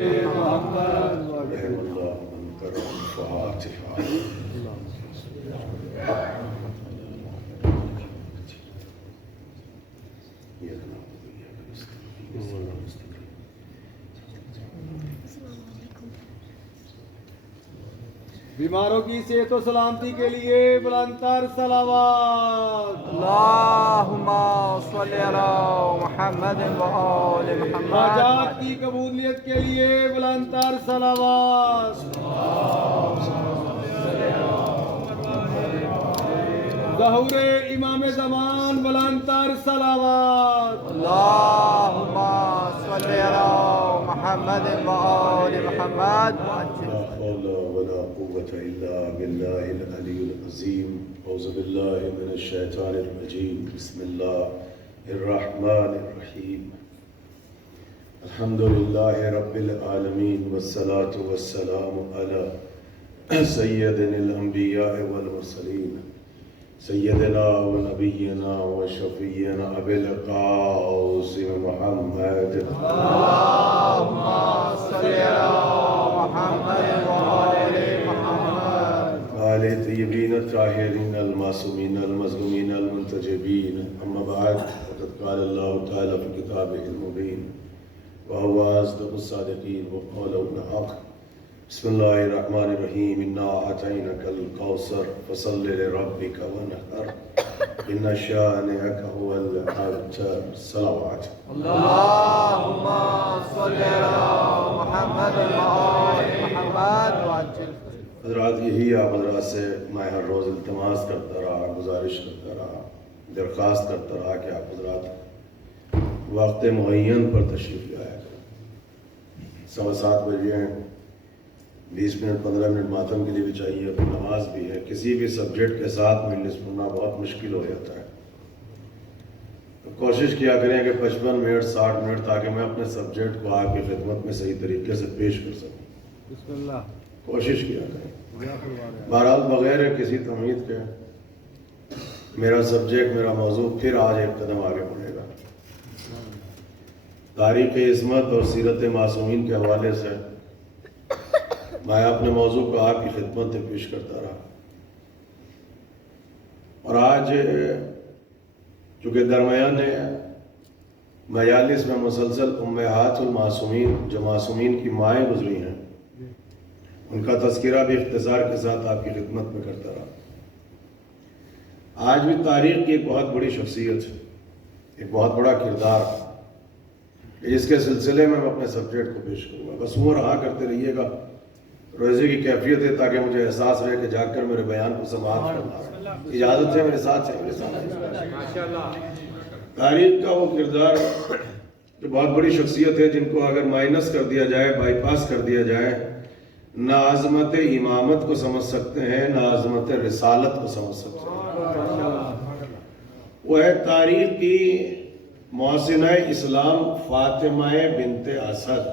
محمد رحم اللہ من کرم فاتحہ. بیماروں کی صحت و سلامتی کے لیے بلند تر صلوات. اللہم صلی علی محمد و آل محمد. حاجات کی قبولیت کے لیے بلند تر صلوات. ظہور امام زمان بلند تر صلوات. اللہم صلی علی محمد و آل محمد. لا حول ولا قوة إلا بالله العلي العظيم. أعوذ بالله من الشيطان الرجيم. بسم الله الرحمن الرحيم. الحمد لله رب العالمين والصلاة والسلام على سيدنا الأنبياء والمرسلين سيدنا ونبينا وشفينا أبي القاسم محمد. اللہم صلی علی محمد و آل محمد. آل طیبین الطاہرین المعصومین المظلومین المنتجبین. اما بعد فقد قال اللہ تعالی فی کتابہ المبین وهو أصدق الصادقین وقوله الحق. بسم اللہ الرحمن الرحیم. انا اعطیناک الکوثر فصل لربک وانحر ان شانئک هو الابتر. صلوات. اللہم صلی علی محمد و آل محمد. حضرات یہی آپ حضرات سے میں ہر روز التماس کرتا رہا، گزارش کرتا رہا، درخواست کرتا رہا کہ آپ حضرات وقت معین پر تشریف لایا کریں. 7:15 بجے ہیں، 20 منٹ 15 منٹ ماتم کے لیے بھی چاہیے، پھر نماز بھی ہے. کسی بھی سبجیکٹ کے ساتھ مجلس سننا بہت مشکل ہو جاتا ہے. کوشش کیا کریں کہ 55 منٹ 60 منٹ تاکہ میں اپنے سبجیکٹ کو آپ کی خدمت میں صحیح طریقے سے پیش کر سکوں. بسم اللہ. کوشش کیا کریں. بہرحال بغیر کسی تمہید کے میرا سبجیکٹ، میرا موضوع پھر آج ایک قدم آگے بڑھے گا. تاریخ عصمت اور سیرت معصومین کے حوالے سے میں اپنے موضوع کو آپ کی خدمت میں پیش کرتا رہا. اور آج چونکہ درمیان 42 میں مسلسل امہات المعصومین جو معصومین کی مائیں گزری ہیں ان کا تذکرہ بھی اختصار کے ساتھ آپ کی خدمت میں کرتا رہا. آج بھی تاریخ کی ایک بہت بڑی شخصیت ہے، ایک بہت بڑا کردار، جس کے سلسلے میں اپنے سبجیکٹ کو پیش کروں گا. بس وہ رہا کرتے رہیے گا. روزے کی کیفیت ہے تاکہ مجھے احساس رہے کہ جا کر میرے بیان کو سماعت کرنا ہے. اجازت ہے میرے ساتھ ہے، میرے ساتھ. تاریخ کا وہ کردار جو بہت بڑی شخصیت ہے، جن کو اگر مائنس کر دیا جائے، بائی پاس کر دیا جائے، نہ عظمت امامت کو سمجھ سکتے ہیں، نہ عظمت رسالت کو سمجھ سکتے ہیں. وہ ہے تاریخ کی محسنہ اسلام فاطمہ بنت اسد.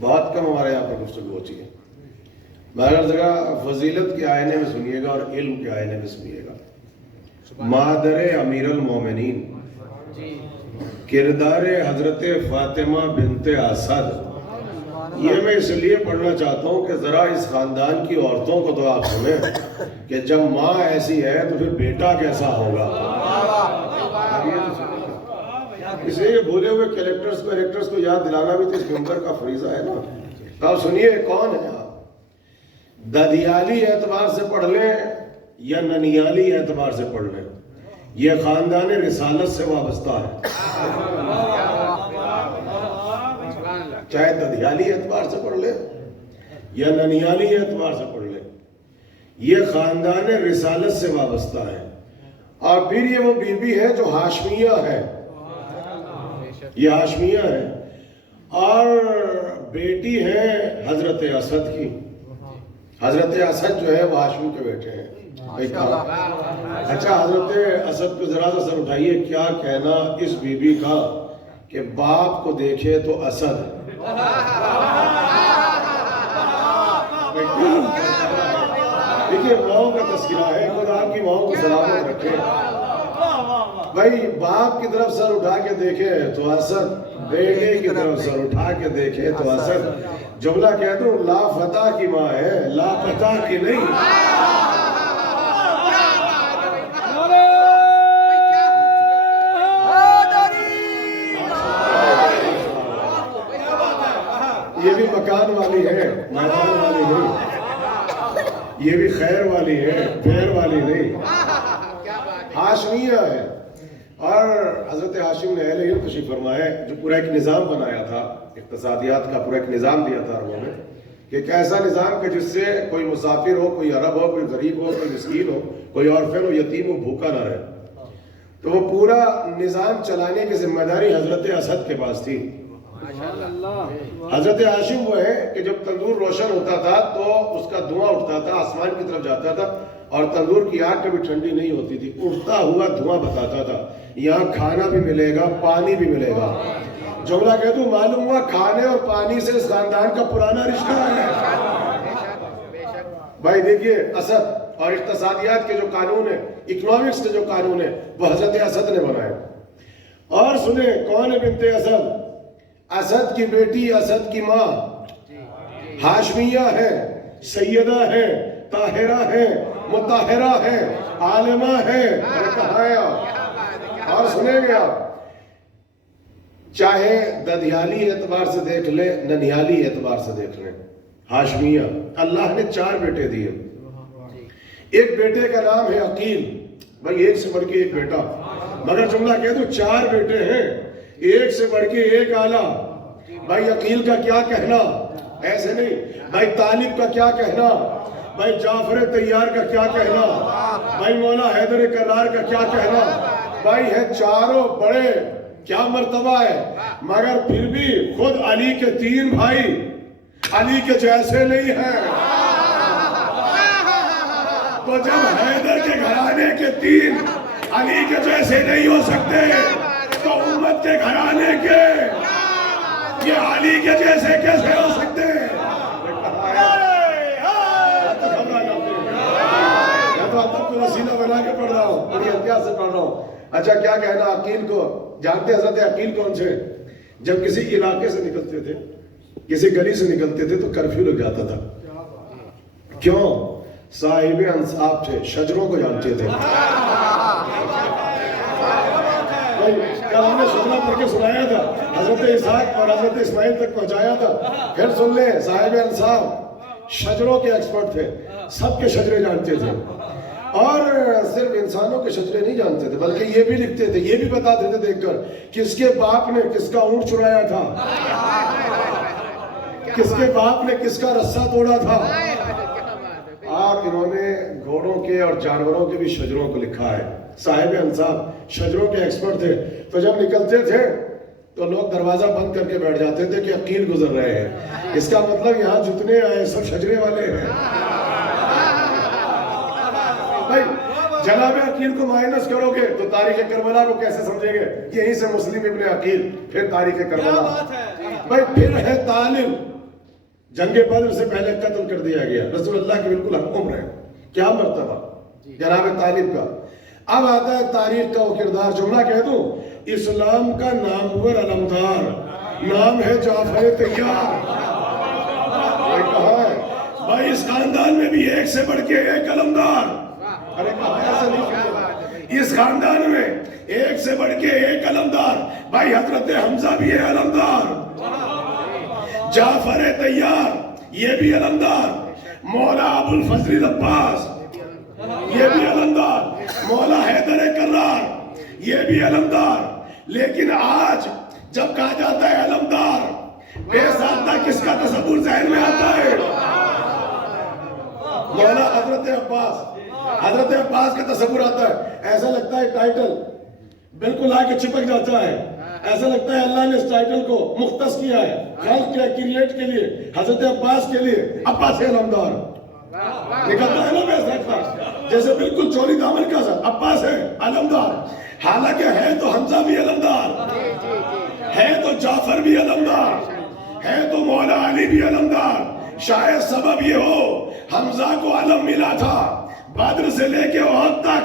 بہت کم ہمارے یہاں پر گفتگو ہوتی ہے. ہر جگہ فضیلت کے آئینے میں سنیے گا اور علم کے آئینے میں سنیے گا. مادر امیر المومنین، کردار حضرت فاطمہ بنت اسد. یہ میں اس لیے پڑھنا چاہتا ہوں کہ ذرا اس خاندان کی عورتوں کو تو آپ سنیں کہ جب ماں ایسی ہے تو پھر بیٹا کیسا ہوگا. اس لیے بھولے ہوئے کریکٹرز کو یاد دلانا بھی تو اس ممبر کا فریضہ ہے نا. آپ سنیے کون ہے آپ. ددیالی اعتبار سے پڑھ لیں یا ننیالی اعتبار سے پڑھ لیں، یہ خاندان رسالت سے وابستہ ہے. چاہے ددیالی اعتبار سے پڑھ لیں یا ننیالی اعتبار سے پڑھ لیں، یہ خاندان رسالت سے وابستہ ہے. اور پھر یہ وہ بیوی ہے جو ہاشمیہ ہے، یہ ہاشمیہ ہے، اور بیٹی ہے حضرت اسد کی. حضرت اسد جو ہے وہ ہاشمی کے بیٹے ہیں. اچھا حضرت اسد کو ذرا سا سر اٹھائیے، کیا کہنا اس بیوی کا کہ باپ کو دیکھے تو اسد. دیکھیے ماؤں کا تذکرہ ہے، خدا آپ کی ماؤں کو سلامت رکھے. بھائی باپ کی طرف سر اٹھا کے دیکھے تو اسد، بیٹے کی طرف سر اٹھا کے دیکھے تو اسد. جملہ کہہ دوں، لا فتح کی ماں ہے، لا فتح کی نہیں. یہ بھی مکان والی ہے، میدان والی نہیں. یہ بھی خیر والی ہے، پیر والی نہیں. ہاشمیہ ہے. اور حضرت ہاشم نے اہل علم تشریف فرمایا جو پورا ایک نظام بنایا تھا، اقتصادیات کا پورا ایک نظام دیا تھا عربوں میں، کہ ایک ایسا نظام کہ جس سے کوئی مسافر ہو، کوئی عرب ہو، کوئی غریب ہو، کوئی مسکین ہو، کوئی اورفن ہو، یتیم ہو، بھوکا نہ رہے. تو وہ پورا نظام چلانے کی ذمہ داری حضرت اسد کے پاس تھی. حضرت ہاشم وہ ہے کہ جب تندور روشن ہوتا تھا تو اس کا دھواں اٹھتا تھا، آسمان کی طرف جاتا تھا، اور تندور کی آگ کبھی ٹھنڈی نہیں ہوتی تھی، اٹھتا ہوا دھواں بتاتا تھا یہاں کھانا بھی ملے گا، پانی بھی ملے گا. جملہ کہہ دوں، معلوم ہوا کھانے اور پانی سے اس خاندان کا پرانا رشتہ ہے. بھائی دیکھیے، اسد اور اقتصادیات کے جو قانون ہیں، اکنامکس کے جو قانون ہیں، وہ حضرت اسد نے بنائے. اور سنیں، کون ہے بنت اسد؟ اسد کی بیٹی، اسد کی ماں ہاشمیہ ہے، سیدہ ہے، طاہرہ ہے، مطہرہ ہے، عالمہ ہے. کہاں ہے آپ؟ اور سنیں گے آپ، چاہے ددھیالی اعتبار سے دیکھ لیں، ننھیالی اعتبار سے دیکھ لیں، ہاشمیہ اللہ نے 4 بیٹے دیے. ایک بیٹے کا نام ہے عقیل. بھائی ایک سے بڑھ کے ایک بیٹا، مگر جملہ کہہ دو 4 بیٹے ہیں، ایک سے بڑھ کے ایک اعلیٰ. بھائی عقیل کا کیا کہنا، ایسے نہیں. بھائی طالب کا کیا کہنا، بھائی جعفر طیار کا کیا کہنا، بھائی مولا حیدر کرار کا کیا کہنا. بھائی ہے چاروں بڑے، کیا مرتبہ ہے. مگر پھر بھی خود علی کے 3 بھائی علی کے جیسے نہیں ہیں. تو جب حیدر کے گھرانے کے 3 علی کے جیسے نہیں ہو سکتے تو امت کے گھرانے کے یہ علی کے جیسے کیسے ہو سکتے ہیں؟ میں تو اب تک تو وسیلہ بنا کے پڑھ رہا ہوں، بڑی احتیاط سے پڑھ رہا ہوں. اچھا کیا کہنا عقیل کو؟ جانتے حضرت عقیل کون سے؟ جب کسی علاقے سے نکلتے تھے، کسی گلی سے نکلتے تھے تو کرفیو لگ جاتا تھا. کیوں؟ صاحب انصاف تھے، شجروں کو جانتے تھے. کل ہم نے شجرہ پڑھ کے سنایا تھا، حضرت اسحاق اور حضرت اسماعیل تک پہنچایا تھا. پھر سن لیں، صاحب انصاف شجروں کے ایکسپرٹ تھے، سب کے شجرے جانتے تھے. اور صرف انسانوں کے شجرے نہیں جانتے تھے، بلکہ یہ بھی لکھتے تھے، یہ بھی بتاتے تھے دیکھ کر کس کے باپ نے کس کا اونٹ چرایا تھا، کس کے باپ نے کس کا رسہ توڑا تھا. اور انہوں نے گھوڑوں کے اور جانوروں کے بھی شجروں کو لکھا ہے. صاحب انصاف شجروں کے ایکسپرٹ تھے. تو جب نکلتے تھے تو لوگ دروازہ بند کر کے بیٹھ جاتے تھے کہ عقیل گزر رہے ہیں. اس کا مطلب یہاں جتنے آئے سب شجرے والے ہیں. بھائی جناب عقیل کو مائنس کرو گے تو تاریخ کربلا کو کیسے سمجھیں گے؟ یہیں سے مسلم ابن عقیل، پھر تاریخ کربلا. بھائی پھر ہے طالب، جنگ بدر سے پہلے قتل کر دیا گیا، رسول اللہ کی بالکل ہم عمر ہے. کیا مرتبہ جناب طالب کا. اب آتا ہے تاریخ کا وہ کردار. جملہ کہہ دوں، اسلام کا نامور علمدار نام ہے جعفر طیار. کہاں ہے بھائی؟ اس خاندان میں بھی ایک سے بڑھ کے ایک علمدار. ارے ایسا نہیں، اس خاندان میں ایک سے بڑھ کے ایک علمدار. بھائی حضرت حمزہ بھی ہے علمدار، جعفر طیار یہ بھی علمدار، مولا ابو الفضل عباس یہ بھی علمدار، مولا حیدر کرار یہ بھی علمدار. لیکن آج جب کہا جاتا ہے علمدار، بے سادہ کس کا تصور ذہن میں آتا ہے؟ مولا حضرت عباس کا تصور آتا ہے. ایسا لگتا ہے ٹائٹل بالکل آ کے چپک جاتا ہے. ایسا لگتا ہے اللہ نے اس ٹائٹل کو مختص کیا ہے خلق کے کریٹ کے لیے، حضرت عباس کے لیے. عباس علمدار نکلتا ہے نا ویسا، جیسے بالکل چوری دامن کا سا. عباس ہے علمدار، حالانکہ ہے تو حمزہ بھی علمدار، ہے تو جعفر بھی علمدار، ہے تو مولا علی بھی علمدار. شاید سبب یہ ہو حمزہ کو علم ملا تھا بدر سے لے کے احد تک.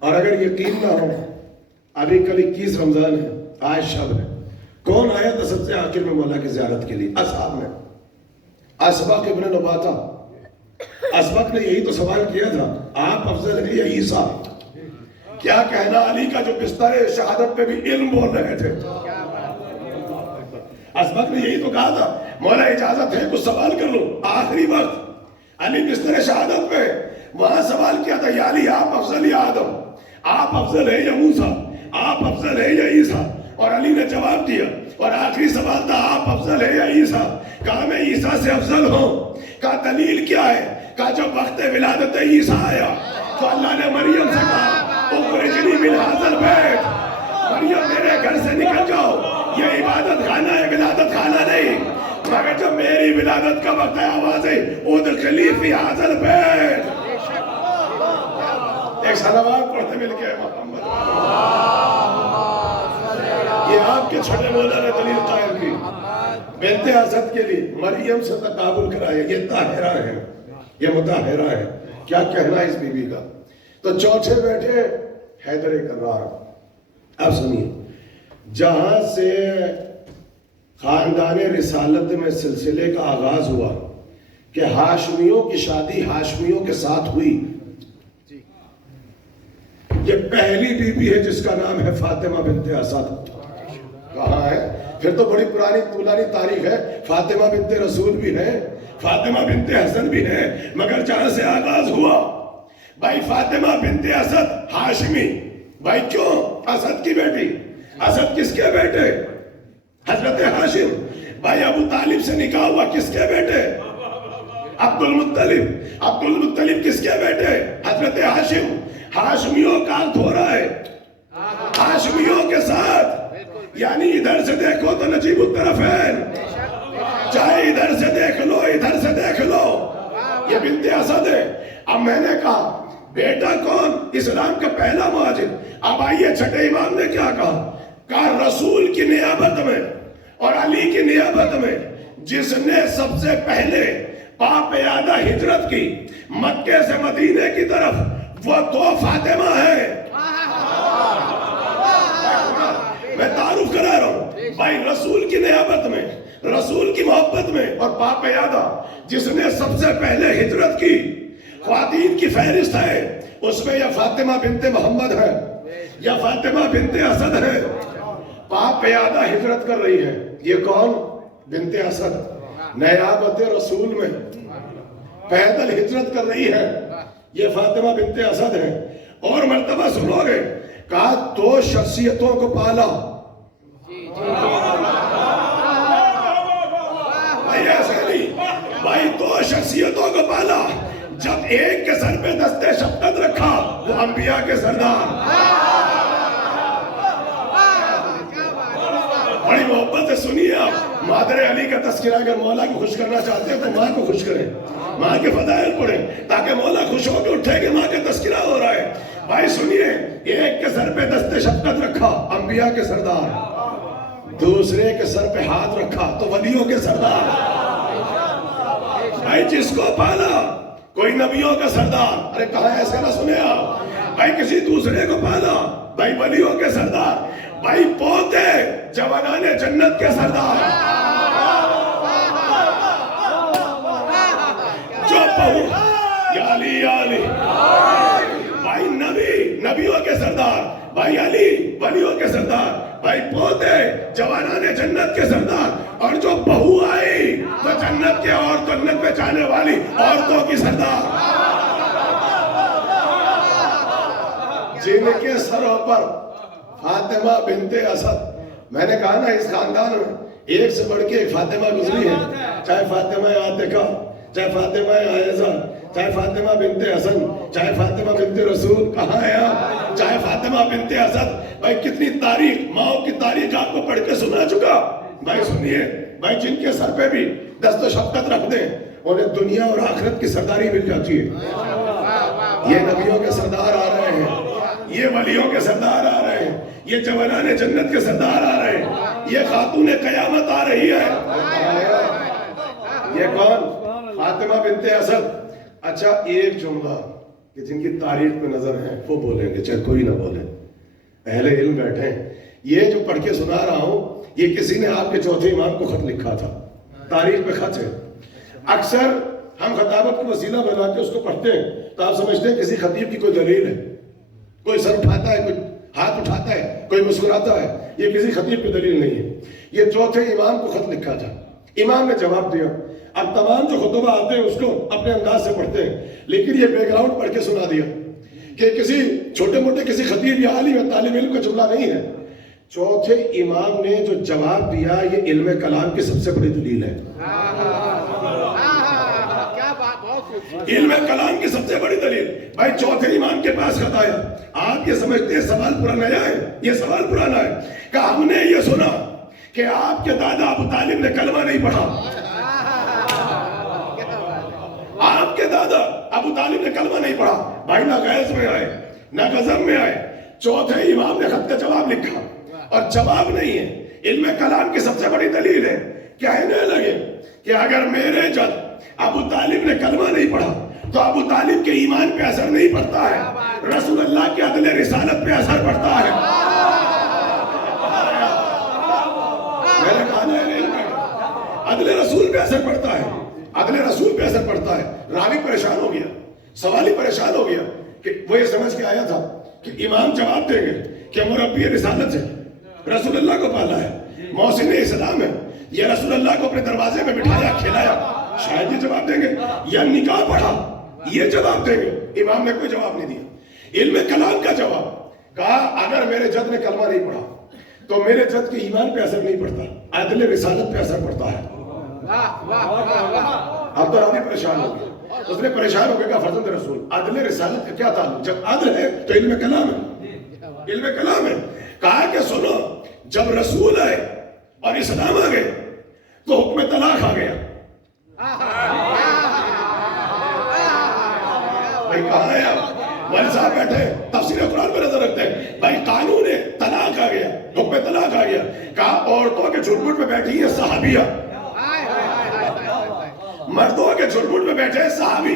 اور اگر یقین نہ ہو ابھی کل 21 رمضان ہے, آج شب ہے, کون آیا تھا سب سے آخر میں مولا کی زیارت کے لیے؟ اصحاب نے. اسبق ابن نباتہ, اسبق نے یہی تو سوال کیا تھا, آپ افضل ہیں یا عیسیٰ؟ کیا کہنا علی کا جو بستر شہادت پہ بھی علم بول رہے تھے. اسبق نے یہی تو کہا تھا, مولا اجازت ہے کچھ سوال کر لوں. آخری وقت علی بستر شہادت پہ وہاں سوال کیا تھا, یا علی آپ افضل یا آدم, آپ افضل ہے یا موسیٰ, آپ افضل ہے یا عیسیٰ؟ اور علی نے جواب دیا, اور آخری سوال تھا آپ افضل ہے یا عیسیٰ؟ کہا میں عیسیٰ سے افضل ہوں. کہا دلیل کیا ہے؟ کہا جب وقت ولادت عیسیٰ آیا تو اللہ نے مریم سے کہا اخرجنی من ھذا البیت, مریم میرے گھر سے نکل جاؤ, یہ عبادت خانہ ہے ولادت خانہ نہیں. مگر جب میری ولادت کا وقت ہے آواز ہے ادخلی فی ھذا البیت. ایک صلوات پڑھتے مل کے محمد, یہ آپ کے چھوٹے مولا نے دلیل قائم کی. بنت اسد کے لیے مریم سے تقابل کرایا, یہ طاہرہ ہے, یہ مطہرہ ہے. کیا کہنا ہے اس بی بی کا؟ تو چوتھے بیٹے حیدر کرار. اب سنیے, جہاں سے خاندان رسالت میں سلسلے کا آغاز ہوا کہ ہاشمیوں کی شادی ہاشمیوں کے ساتھ ہوئی, یہ پہلی بی بی ہے جس کا نام ہے فاطمہ بنت اسد. کہاں ہے؟ پھر تو بڑی پرانی طولانی تاریخ ہے, فاطمہ بنت رسول بھی ہے, فاطمہ بنت حسن بھی ہے, مگر جہاں سے آغاز ہوا بھائی فاطمہ بنت اسد ہاشمی. بھائی کیوں؟ اسد کی بیٹی. اسد کس کے بیٹے؟ حضرت ہاشم. بھائی ابو طالب سے نکاح ہوا کس کے بیٹے؟ عبد المطلب. عبد المطلب کس کے بیٹے؟ حضرت ہاشم. ہاشمیوں کا ارتھ ہو رہا ہے ہاشمیوں کے ساتھ, یعنی ادھر سے دیکھو تو نجیب الطرفین, چاہے ادھر سے دیکھ لو ادھر سے دیکھ لو, یہ بنت اسد ہے. اب میں نے کہا بیٹا کون؟ اسلام کا پہلا مہاجر. اب آئیے چھٹے امام نے کیا کہا؟ کہا رسول کی نیابت میں اور علی کی نیابت میں جس نے سب سے پہلے پاپیادہ ہجرت کی مکے سے مدینے کی طرف, وہ دو فاطمہ ہیں. میں تعارف کرا رہا ہوں بھائی, رسول کی نیابت میں, رسول کی محبت میں, اور پاپیادہ جس نے سب سے پہلے ہجرت کی خواتین کی فہرست ہے, اس میں یا فاطمہ بنت محمد ہے یا فاطمہ بنت اسد ہے. پاپیادہ ہجرت کر رہی ہے, یہ کون؟ بنت اسد. نیابت رسول میں پیدل ہجرت کر رہی ہے, یہ فاطمہ بنت اسد ہے. اور مرتبہ سنو گے, کہا دو شخصیتوں کو پالا. بھائی ایسے نہیں, بھائی دو شخصیتوں کو پالا. جب ایک کے سر پہ دستے شفقت رکھا وہ انبیاء کے سردار. بڑی محبت سے سنیے آپ. مادر علی کا تذکرہ اگر مولا کو خوش کرنا چاہتے ہیں تو ماں کو خوش کریں, ماں کے فضائل پڑھیں تاکہ مولا خوش ہو کے اٹھے کہ ماں کا تذکرہ ہو رہا ہے. بھائی سنیے, ایک کے سر پہ دستے شفقت رکھا انبیاء کے سردار, دوسرے کے سر پہ ہاتھ رکھا تو ولیوں کے سردار. بھائی جس کو پالا کوئی نبیوں کا سردار, ارے کہاں ایسا نہ سنے آپ. بھائی کسی دوسرے کو پالا, بھائی ولیوں کے سردار. بھائی پوتے جوانان جنت کے سردار. جو بہو یا علی یا علی, بھائی نبی نبیوں کے سردار, بھائی علی ولیوں کے سردار. بھائی پوتے جوانان جنت کے سردار, اور جو بہو آئی وہ جنت کے اور جنت میں جانے والی عورتوں کی سردار. جن کے سروں پر فاطمہ بنت اسد. میں نے کہا نا اس خاندان میں ایک سے بڑھ کے ایک فاطمہ گزری ہے, چاہے فاطمہ عاتقہ, چاہے فاطمہ عائشہ, چاہے فاطمہ بنت حسن, چاہے فاطمہ بنت رسول. کہاں ہے آپ؟ چاہے فاطمہ بنت اسد. بھائی کتنی تاریخ, ماؤں کی تاریخ آپ کو پڑھ کے سنا چکا. بھائی سنیے, بھائی جن کے سر پہ بھی دست و شفقت رکھ دیں انہیں دنیا اور آخرت کی سرداری مل جاتی ہے. یہ نبیوں کے سردار آ رہے ہیں, یہ ولیوں کے سردار آ رہے ہیں, یہ جوانان جنت کے سردار آ رہے ہیں, یہ خاتون قیامت آ رہی ہے. یہ کون؟ فاطمہ بنت اسد. اچھا ایک جملہ, کہ جن کی تاریخ پہ نظر ہے وہ بولیں گے، چاہے کوئی نہ بولے. اہل علم بیٹھے ہیں. یہ جو پڑھ کے سنا رہا ہوں یہ کسی نے آپ کے چوتھے امام کو خط لکھا تھا، تاریخ پہ خط ہے. اکثر ہم خطابت کو وسیلہ بنا کے اس کو پڑھتے ہیں تو آپ سمجھتے ہیں کسی خطیب کی کوئی دلیل ہے، کوئی سر اٹھاتا ہے، کوئی ہاتھ اٹھاتا ہے، کوئی مسکراتا ہے. یہ کسی خطیب کی دلیل نہیں ہے. یہ چوتھے امام کو خط لکھا تھا، امام نے جواب دیا. اب تمام جو خطبہ آتے ہیں اس کو اپنے انداز سے پڑھتے ہیں، لیکن یہ بیک گراؤنڈ پڑھ کے سنا دیا کہ کسی چھوٹے موٹے کسی خطیب یا عالم یا طالب علم کا جملہ نہیں ہے. چوتھے امام نے جو جواب دیا یہ علم کلام کی سب سے بڑی دلیل ہے. علم کلام کی سب سے بڑی دلیل. بھائی چوتھے امام کے پاس خط آیا، آپ یہ سمجھتے ہیں سوال پرانا ہے؟ یہ سوال پرانا ہے کہ ہم نے یہ سنا کہ آپ کے دادا ابو طالب نے کلمہ نہیں پڑھا. آپ کے دادا ابو طالب نے کلمہ نہیں پڑھا. بھائی نہ غیظ میں آئے نہ غضب میں آئے، چوتھے امام نے خط کا جواب لکھا اور جواب نہیں ہے. علم کلام کی سب سے بڑی دلیل ہے. کہنے لگے کہ اگر میرے جد ابو طالب نے کلمہ نہیں پڑھا تو ابو طالب کے ایمان پہ اثر نہیں پڑتا ہے، رسول اللہ کے عدل رسالت پہ اثر پڑتا ہے. میں نے کہا عدل رسول پہ اثر پڑتا ہے، عدل رسول پہ اثر پڑتا ہے. راوی پریشان ہو گیا، سوالی پریشان ہو گیا کہ وہ یہ سمجھ کے آیا تھا کہ امام جواب دیں گے کہ مربی رسالت ہے، رسول اللہ کو پالا ہے، محسن اسلام ہے، یہ رسول اللہ کو اپنے دروازے میں بٹھایا کھلایا، شاید یہ جواب دیں گے. یا نکاح پڑھا، یہ جواب دیں گے. امام نے کوئی جواب نہیں دیا. علم کلام کا جواب کہا اگر میرے جد نے کلمہ نہیں پڑھا تو میرے جد کے ایمان پہ اثر نہیں پڑتا، عدل رسالت پہ اثر پڑتا ہے. اب تو راوی پریشان ہو گیا. اس نے پریشان ہو گیا فرزند رسول عدل رسالت کا کیا تعلق؟ جب عدل ہے تو علم کلام ہے، علم کلام ہے. کہا کہ سنو جب رسول آئے اور اسلام آ گئے تو حکم طلاق آ گیا. بھائی کہاں ہے آپ؟ والد صاحب بیٹھے تفسیر قرآن پر نظر رکھتے ہیں. بھائی قانون ہے، طلاق آ گیا، حکم طلاق آ گیا. کہا عورتوں کے جھرمٹ میں بیٹھی ہیں صحابیہ، مردوں کے جھرمٹ میں بیٹھے ہیں صحابی.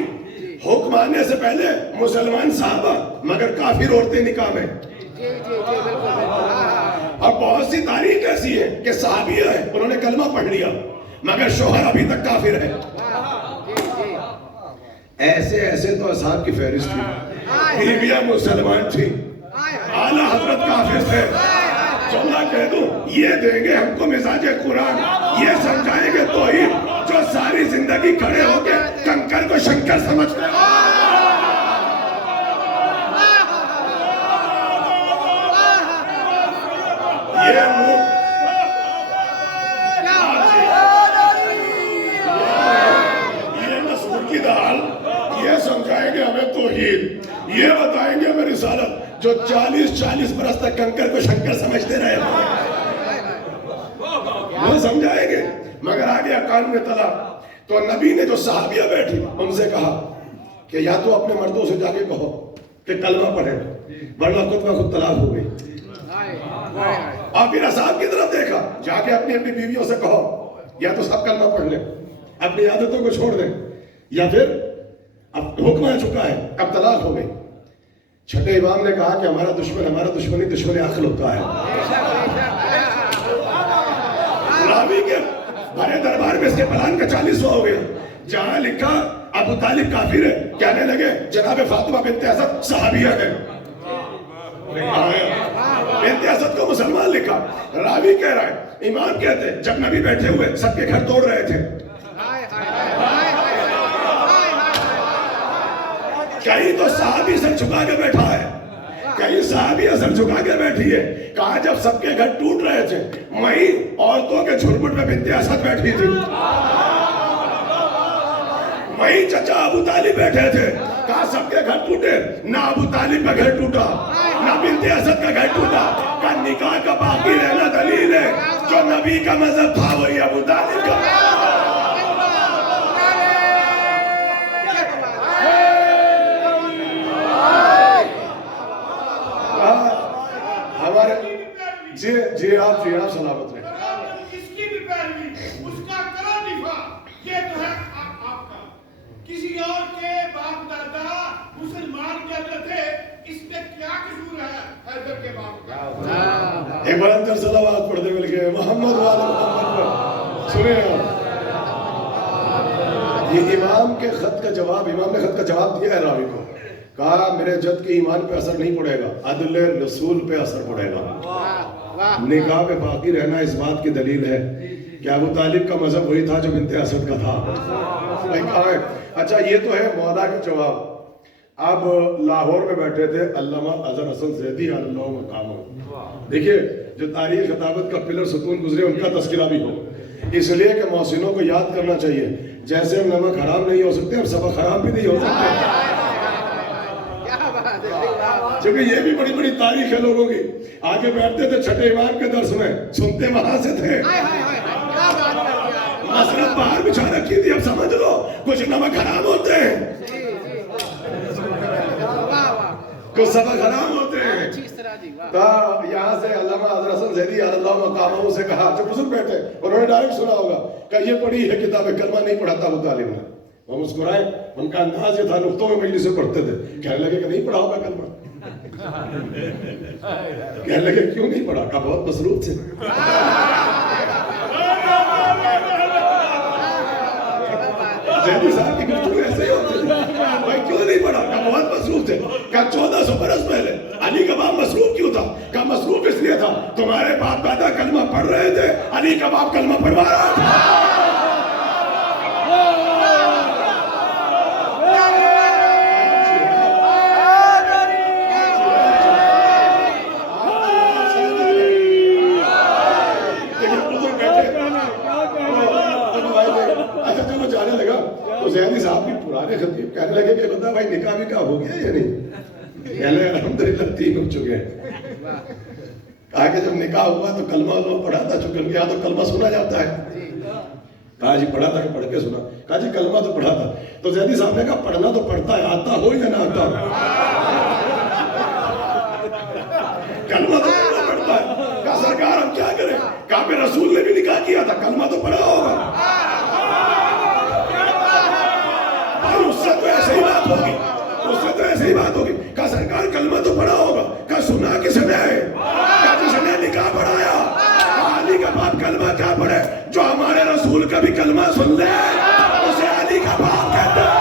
حکم آنے سے پہلے مسلمان صحابہ مگر کافر عورتیں نکاح میں. اور بہت سی تاریخ ایسی ہے کہ صحابیہ ہیں، انہوں نے کلمہ پڑھ لیا مگر شوہر ابھی تک کافر ہے. ایسے ایسے تو اصحاب کی فہرست تھی. بیویاں مسلمان تھی، اعلیٰ حضرت کافر تھے. جملہ کہہ دوں یہ دیں گے ہم کو مزاج قرآن، یہ سمجھائیں گے توحید جو ساری زندگی کھڑے ہو کے کنکر کو شنکر سمجھتے ہیں. یہ مسعود کی دال یہ سمجھائیں گے ہمیں توحید، یہ بتائیں گے ہمیں رسالت جو 40 برس تک کنکر کو شنکر سمجھتے رہے وہ سمجھائیں گے. مگر آگے قانون طلاق تو نبی نے جو صحابیہ بیٹھی ان سے کہا کہ یا تو اپنے مردوں سے جا کے کہو کہ کلمہ پڑھیں ورنہ خود کا خود طلاق ہو گئی. اور پھر اصحاب کی طرف دیکھا، جا کے اپنی اپنی بیویوں سے کہو یا تو سب کلمہ پڑھ لیں، اپنی عادتوں کو چھوڑ دیں، یا پھر اب حکم آ چکا ہے اب طلاق ہو گئی. چھٹے امام نے کہا کہ ہمارا دشمن دشمن عقل ہوتا ہے. راوی کے بڑے دربار میں اس کے پلان کا 40واں ہو گیا. جہاں لکھا ابو طالب کافر ہے کہنے لگے جناب فاطمہ بنت اسد صحابیہ ہے. بنت اسد کو مسلمان لکھا. راوی کہہ رہا ہے امام کہتے جب نبی بیٹھے ہوئے سب کے گھر توڑ رہے تھے، کہیں تو صحابی سر جھکا کے بیٹھا ہے، کہیں صحابی سر جھکا کے بیٹھی ہے. کہا جب سب کے گھر ٹوٹ رہے تھے وہیں عورتوں کے جھرمٹ میں بنت اسد بیٹھی تھی، وہیں چچا ابو طالب بیٹھے تھے. کہا سب کے گھر ٹوٹے، نہ ابو طالب کا گھر ٹوٹا نہ بنت اسد کا گھر ٹوٹا. کا نکاح کا باقی رہنا دلیل ہے جو نبی کا مذہب تھا وہی ابو طالب کا. ہمارے جی آپ سلامت رہے. اس کی بھی پیروی، اس کا کرو دفاع، یہ تو ہے آپ کا. کسی اور کے باپ دادا مسلمان سنیں آپ، یہ امام کے خط کا جواب، امام نے خط کا جواب دیا ہے راوی کو، کہا میرے جد کے ایمان پہ اثر نہیں پڑے گا، عدل رسول پہ اثر پڑے گا۔ نکاح پہ باقی رہنا اس بات کی دلیل ہے کہ ابو طالب کا مذہب وہی تھا جو بنت اسد کا تھا۔ اچھا یہ تو ہے مولا کا جواب۔ اب لاہور میں بیٹھے تھے علامہ اظہر حسن زیدی علی اللہ مقامہ، دیکھیے جو تاریخ خطابت کا پلر ستون گزرے ان کا تذکرہ بھی ہو، اس لیے کہ محسنوں کو یاد کرنا چاہیے، جیسے ہم نمک حرام نہیں ہو سکتے ہم سبق حرام بھی نہیں ہو سکتے، کیونکہ یہ بھی بڑی بڑی تاریخ ہے لوگوں کی۔ آگے بیٹھتے تھے چھٹے امام کے درس میں، سنتے وہاں سے تھے، مسرت باہر بچھا رکھی تھی، اب سمجھ لو کچھ نمک حرام ہوتے ہیں، کچھ سبق حرام ہوتے ہیں۔ تو یہاں سے علامہ اظہر حسن زیدی علی اللہ مقامہ سے کہا، جو بزرگ بیٹھے انہوں نے ڈائریکٹ سنا ہوگا کہ یہ پڑھی ہے کتاب، کلمہ نہیں پڑھاتا ابو طالب نے۔ وہ مسکرائے، ان کا انداز یہ تھا، نقطوں میں مجلس سے پڑھتے تھے، کہنے لگے کہ نہیں پڑھا ہوگا کلمہ، کہنے لگے کیوں نہیں پڑھا، کہا بہت مصروف تھے۔ زیدی صاحب کی گفتگو ایسے ہی ہوتی ہے، بھائی کیوں نہیں پڑھا، کہا بہت مصروف تھے۔ کہا 1400 برس پہلے علی کا باپ مصروف کیوں تھا، کہا مصروف اس لیے تھا تمہارے باپ دادا کلمہ پڑھ رہے تھے، علی کا باپ کلمہ پڑھوا رہا تھا۔ زیدی صاحب بھی پرانے خطیب کہنے لگے کہ بندہ بھائی نکاح بھی ہو گیا یا نہیں، کہنے لگے الحمدللہ 3 ہو چکے ہیں۔ کہا کہ جب نکاح ہوا تو کلمہ پڑھا تھا، چونکہ ان کے یہاں تو کلمہ سنا جاتا ہے، کہا جی پڑھا تھا کہ پڑھ کے سنا، کہا جی کلمہ تو پڑھا تھا۔ تو زیدی صاحب نے کہا پڑھنا تو پڑھتا ہے، آتا ہو یا نہ آتا ہو، کلمہ تو پڑھنا پڑتا ہے۔ کہا سرکار ہم کیا کریں، کہا پہ رسول نے بھی نکاح کیا تھا، کلمہ تو پڑھا ہوگا، اس سے تو ایسے ہی بات ہوگی، اس سے تو ایسے ہی بات ہوگی۔ کہا سرکار کلمہ تو پڑھا ہوگا، کہا سنا کس نے، کہا جس نے نکاح پڑھایا، کہا علی کا باپ کلمہ کیا پڑھے، جو ہمارے رسول کا بھی کلمہ سن لے اسے علی کا باپ کہتے ہیں۔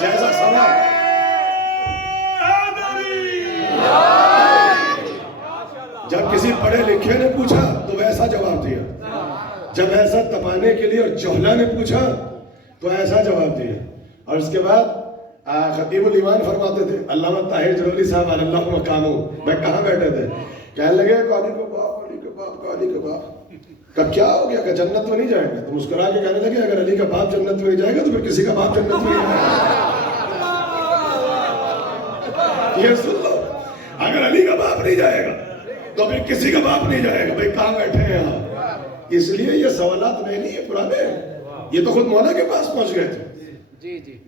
جیسا سوال جب کسی پڑھے لکھے نے پوچھا تو ویسا جواب دیا، جب ایسا تپانے کے لیے اور چہلا نے پوچھا تو ایسا جواب دیا۔ اور اس کے بعد خطیب الایمان فرماتے تھے، علامہ طاہر جلولی صاحب علی اللہ مقامہ، میں کہاں بیٹھے تھے، کہنے لگے کہ علی کے باپ، علی کے باپ، علی کے باپ کا کیا ہو گیا، کہ جنت میں نہیں جائیں گے، تو مسکرا کے کہنے لگے اگر علی کا باپ جنت میں نہیں جائے گا تو پھر کسی کا باپ جنت میں نہیں جائے گا۔ یہ سن لو، اگر علی کا باپ نہیں جائے گا تو پھر کسی کا باپ نہیں جائے گا۔ بھائی کہاں بیٹھے ہیں آپ، اس لیے یہ سوالات نئے نہیں ہیں، پرانے ہیں، یہ تو خود مولا کے پاس پہنچ گئے تھے،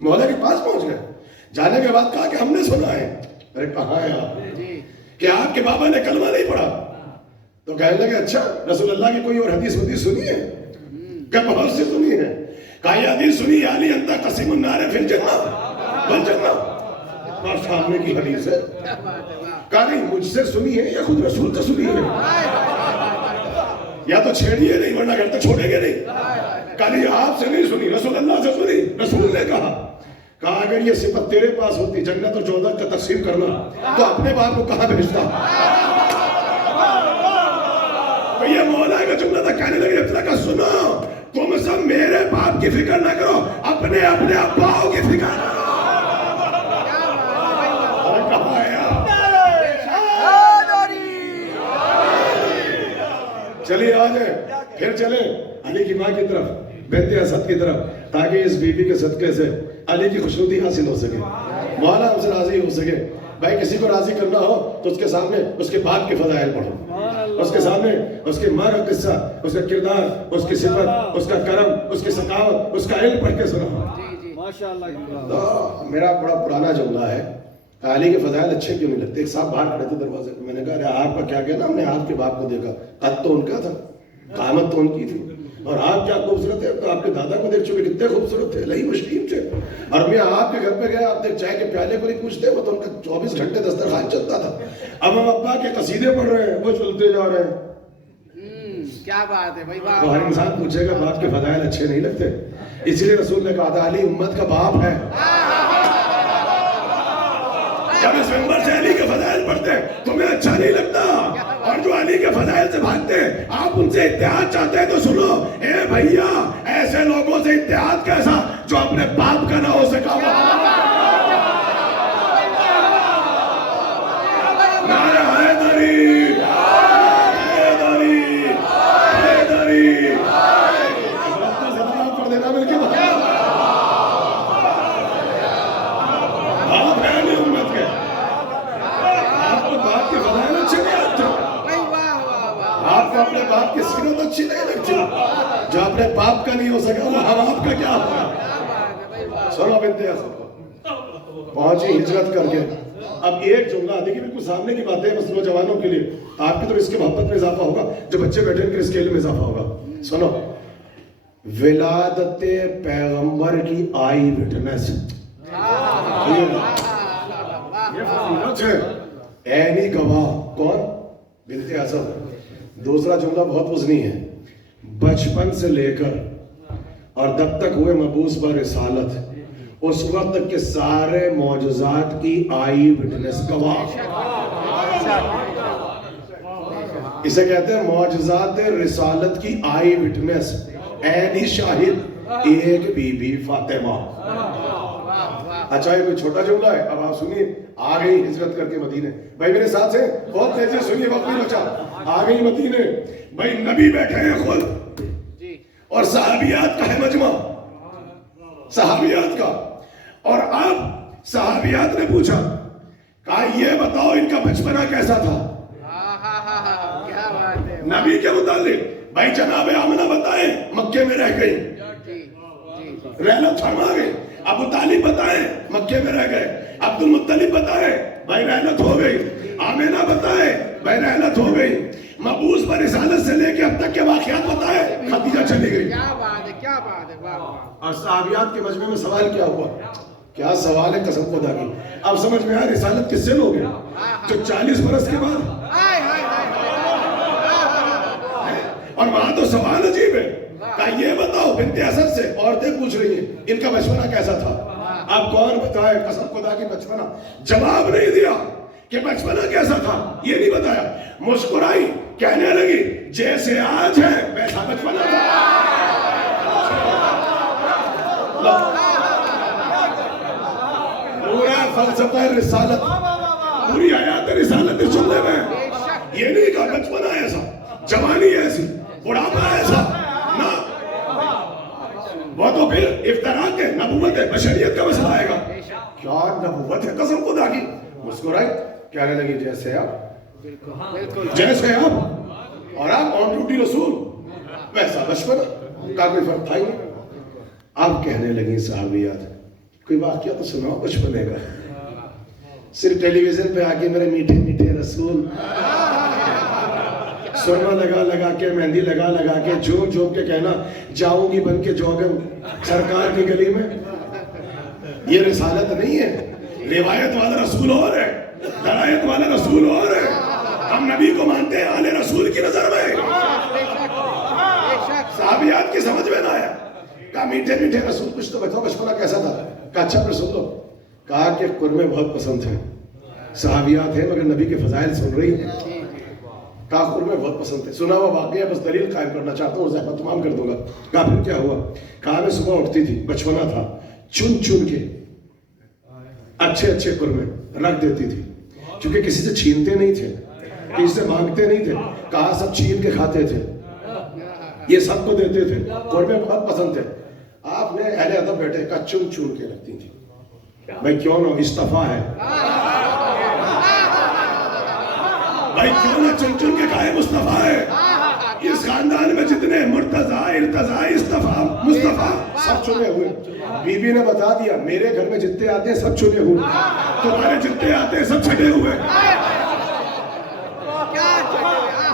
مولا کے پاس پہنچ گئے، جانے کے بعد کہا کہ ہم نے سنا ہے، ارے کہاں ہے آپ، کہ آپ کے بابا نے کلمہ نہیں پڑھا، تو کہنے لگے اچھا رسول اللہ کی کوئی اور حدیث سنی ہے، کہ بہت سی سنی ہے، کہا یہ حدیث سنی ہے علی انت قسیم النار فی الجنہ والجنہ، اور سامنے کی حدیث ہے، کہا نہیں مجھ سے سنی ہے یا خود رسول سے سنی ہے، یا تو چھیڑیے نہیں ورنہ گھر تک چھوڑیں گے نہیں، کہا نہیں آپ سے نہیں سنی، رسول اللہ سے سنی، رسول نے کہا اگر یہ صفت تیرے پاس ہوتی جنت اور دوزخ کا تقسیم کرنا تو اپنے باپ کو کہاں بھیجتا، تو یہ مولا کا جملہ تھا، کہنے لگے ابتدا کا سنو تم سب میرے باپ کی فکر نہ کرو، اپنے اپنے اباؤں کی فکر کرو۔ چلیے آجائیں پھر چلیں علی کی ماں کی طرف، بنت اسد کی طرف، تاکہ اس بی بی کے صدقے سے علی کی خوشنودی حاصل ہو سکے، مولا ہم سے راضی ہو سکے۔ بھائی کسی کو راضی کرنا ہو تو اس کے سامنے اس کے باپ کے فضائل پڑھو، اس کے سامنے اس کے ماں کا قصہ، اس کا کردار، اس کی صفت، اس کا کرم، اس کی سخاوت، اس کا علم پڑھ کے سنا۔ تو میرا بڑا پرانا جملہ ہے، علی کے فضائل اچھے کیوں نہیں لگتے؟ ایک صاحب باہر کھڑے تھے دروازے میں نے کہا ارے آپ کا کیا کہنا، ہم نے آپ کے باپ کو دیکھا، قد تو ان کا تھا، قامت تو ان کی تھی، اور آپ کیا خوبصورت ہے، تو آپ کے دادا کو دیکھ چکے کتنے خوبصورت تھے، لئی مشکیم تھے. اور میں آپ کے گھر پہ گیا، آپ دیکھ چائے کے پیالے کو نہیں پوچھتے، وہ تو ان کا 24 گھنٹے دسترخوان چلتا تھا. اب ہم ابا کے قصیدے پڑھ رہے ہیں، وہ چلتے جا رہے ہیں. کیا بات ہے بھائی، تو ہر انسان پوچھے گا باپ کے فضائل اچھے نہیں لگتے؟ اس لیے رسول نے کہا تھا علی امت کا باپ ہے. جب اس ممبر سے علی کے فضائل پڑھتے تمہیں اچھا نہیں لگتا، اور جو علی کے فضائل سے بھاگتے آپ ان سے اتحاد چاہتے ہیں، تو سنو اے بھیا، ایسے لوگوں سے اتحاد کیسا جو اپنے باپ کا نہ ہو سکا. نعرہ حیدری، حیدری، حیدری. سلام پڑھ دینا مل کے آپ ہیں علی امت کے. آپ کو باپ کے فضائل اچھے نہیں لگتے، آپ کو اپنے باپ کی سیرت اچھی نہیں لگتی. جو اپنے باپ کا نہیں ہو سکا وہ ہم آپ کا کیا ہوگا. سنو بنت اسد پہنچی ہجرت کر کے. اب ایک جملہ دیکھیے بالکل سامنے کی بات ہے، بس نوجوانوں کے لیے آپ کی تو اس کے محبت میں اضافہ ہوگا، جو بچے بیٹھے ان کے اسکیل میں اضافہ ہوگا. سنو، ولادت پیغمبر کی آئی وٹنس، یہ فضیلت ہے، عینی گواہ. کون؟ بنت اسد. دوسرا جملہ بہت وزنی ہے، بچپن سے لے کر اور جب تک ہوئے مبعوث بر رسالت، اس وقت تک کے سارے معجزات کی آئی وٹنس، گواہ. اسے کہتے ہیں معجزات رسالت کی آئی وٹنس، عینی شاہد، ایک بی بی فاطمہ. اچھا یہ کوئی چھوٹا جملہ ہے. اب آپ سنیے، آ گئی ہجرت کر کے مدینے. بھائی میرے ساتھ سے بہت تیزی سنیے، وقت نہیں بچا. آ گئی مدینے، بھائی نبی بیٹھے ہیں خود، اور صحابیات کا ہے مجمع، صحابیات کا. اور اب صحابیات نے پوچھا، کہا یہ بتاؤ ان کا بچپنا کیسا تھا نبی کے متعلق. بھائی جناب آمنہ بتائیں مکے میں رہ گئی، رحلت فرما گئی. ابو طالب بتائیں مکے میں رہ گئے. عبد المطلب بتائیں بھائی رحلت ہو گئی. آمنہ بتائیں بھائی رحلت ہو گئی. مبعوث پر رسالت سے لے کے اب تک کے واقعات بتائیں. خدیجہ چلی گئی. کیا بات ہے، کیا بات ہے. اور صحابیات کے مجمع میں سوال کیا ہوا؟ کیا سوال ہے قسم خدا کی. اب سمجھ میں آیا رسالت کس سے لوگے جو 40 برس کے بعد. اور وہاں تو سوال عجیب ہے. کہا یہ بتاؤ بنت اسد سے عورتیں پوچھ رہی ہیں ان کا بچپنا کیسا تھا. اب کون بتائے قسم خدا کی بچپنا. جواب نہیں دیا کہ بچپنا کیسا تھا، یہ نہیں بتایا. مسکرائی، کہنے لگی جیسے آج ہے ویسا بچپنا تھا. پورا فلسفہ رسالت، پوری آیات رسالت جملے میں. یہ نہیں کہا بچپنا ایسا، جوانی ایسی، بڑھاپا ایسا نہ. وہ تو پھر افتراء کے نبوت ہے، بشریت کا مسئلہ آئے گا. کیا نبوت ہے قسم خدا کی. مسکرائی، کہنے لگی جیسے آپ، جیسے آپ، اور آپ آن ڈیوٹی رسول ویسا بچپنا کا کوئی فرق تھا ہی نہیں. اب کہنے لگی صحابیات کوئی واقعہ تو سناؤ بچپنے کا. صرف ٹیلی ویژن پہ آ کے میرے میٹھے میٹھے رسول، سرما لگا لگا کے، مہندی لگا لگا کے، جھوم جھوم کے کہنا جاؤں گی بن کے جوگن سرکار کی گلی میں. یہ رسالت نہیں ہے. روایت والا رسول اور ہے، درایت والا رسول اور ہے. ہم نبی کو مانتے ہیں آل رسول کی نظر میں. صحابیات کی سمجھ میں نہ آیا. کہا میٹھے میٹھے رسول کچھ تو بتاؤ بچپنا کیسا تھا. کہا اچھا پھر سن لو. کہا کہ قرمے بہت پسند ہیں. صحابیات ہیں مگر نبی کے فضائل سن رہی ہیں. کہا قرمے بہت پسند ہیں. سنا ہوا واقعہ بس دلیل قائم کرنا چاہتا ہوں، زحمت تمام کر دوں گا. کہا پھر کیا ہوا. کہا میں صبح اٹھتی تھی، بچپنا تھا، چن چن کے اچھے اچھے قرمے رکھ دیتی تھی، کیونکہ کسی سے چھینتے نہیں تھے، کسی سے مانگتے نہیں تھے. کہا سب چھین کے کھاتے تھے، یہ سب کو دیتے تھے. قرمے بہت پسند تھے. آپ نے اہل ادب بیٹھے، کہا چن چن کے رکھتی تھی. بھائی کیوں نہ اصطفیٰ ہے، بھائی کیوں نہ چن چن کے کھائے، مصطفیٰ ہے. اس خاندان میں جتنے مرتضیٰ، ارتضیٰ، اصطفیٰ، مصطفیٰ سب چنے ہوئے. بی بی نے بتا دیا میرے گھر میں جتنے آتے ہیں سب چنے ہوئے، تمہارے جتنے آتے ہیں سب چھٹے ہوئے.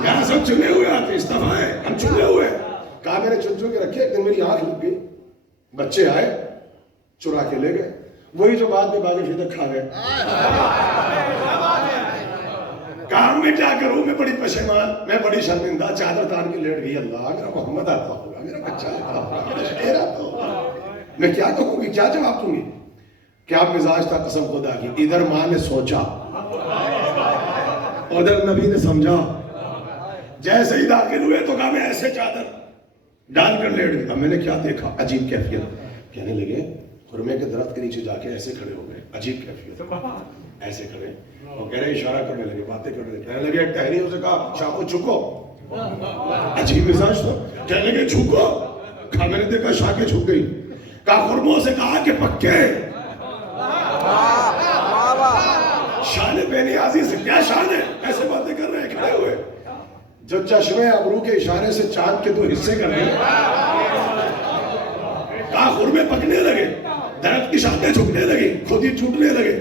یہاں سب چنے ہوئے آتے، اصطفیٰ ہے، ہم چنے ہوئے. کہا میں نے چن چن کے رکھے. ایک دن میری آنکھ لگ گئی, بچے آئے چرا کے لے گئے, وہی جو بعد میں باغ فیدک کھا گئے. کام میں کیا کروں, میں بڑی پشیمان, میں بڑی شرمندہ, چادر تان کے لیٹ گئی. اللہ میرا محمد آتا ہوگا, میرا بچہ آتا ہوگا, میرا شیر آتا ہوگا, میں کیا کہوں گی, کیا جواب دوں گی. کیا مزاج تھا قسم خدا کی. ادھر ماں نے سوچا, ادھر نبی نے سمجھا. جیسے ہی داخل ہوئے تو کہا میں ایسے چادر ڈال کر لیٹ گیا. میں نے کیا دیکھا, عجیب کیفیت. کہنے لگے خرمے کے درخت کے نیچے جا کے ایسے کھڑے ہو گئے, عجیب کیفیت, ایسے کھڑے, اور کہہ رہے اشارہ کرنے لگے, باتیں کرنے لگے. کہنے لگے ٹہریوں سے کہا شاہو جھکو, عجیب مزاج تھا. کہنے لگے جھکو, کہا میں نے دیکھا شاہ کے جھک گئی. کہا خرموں سے کہا کہ پکے. شاہ نے بے نیازی سے, کیا شاہ نے ایسے باتیں کر رہے ہیں کھڑے ہوئے, جو چشمے ابرو کے اشارے سے چاند کے 2 حصے کر دیے. کہا خرمے پکنے لگے, درخت کی شاخیں جھکنے لگی, خود ہی ٹوٹنے لگے.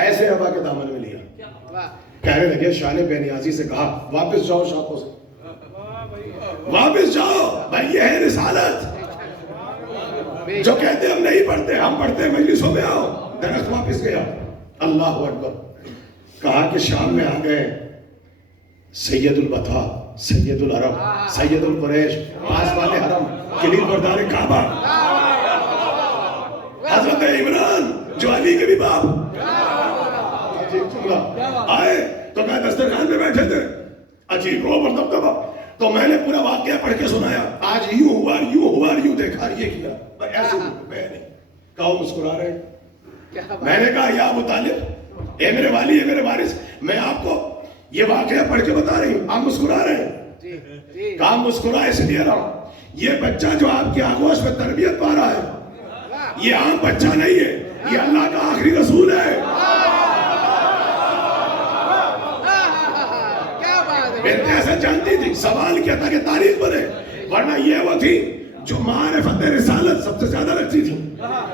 ایسے ابا کے دامن میں لیا. کہنے لگے شاہ نے بے نیازی سے کہا واپس جاؤ شاپوں سے, واپس جاؤ. بھائی یہ ہے رسالت. جو کہتے ہم نہیں پڑھتے, ہم پڑھتے مجلسوں میں آؤ. درخت واپس گیا. اللہ اکبر. کہا کہ شام میں آ گئے سید البطا, سید العرب, سید القریش, پاسبان حرم, کلید بردار کعبہ, حضرت عمران جو علی کے بھی باپ. آئے تو کہا دسترخوان پہ بیٹھے تھے, عجیب رو پر دبدبا. تو میں نے پورا واقعہ پڑھ کے سنایا, آج یوں ہوا, یوں ہوا, یوں دیکھا, یہ کیا. ایسے میں نے کہا مسکرا رہے. میں نے کہا یا ابو طالب, اے میرے والی, اے میرے وارث, میں آپ کو یہ واقعہ پڑھ کے بتا رہی ہوں, آپ مسکرا رہے ہیں. کہا مسکرا اس لیے رہا ہوں, یہ بچہ جو آپ کی آغوش میں تربیت پا رہا ہے, یہ عام بچہ نہیں ہے, یہ اللہ کا آخری رسول ہے. بنت اسد جانتی تھی, سوال کیا تھا کہ تاریخ بنے, ورنہ یہ وہ تھی جو معرفت رسالت سب سے زیادہ رکھتی تھی,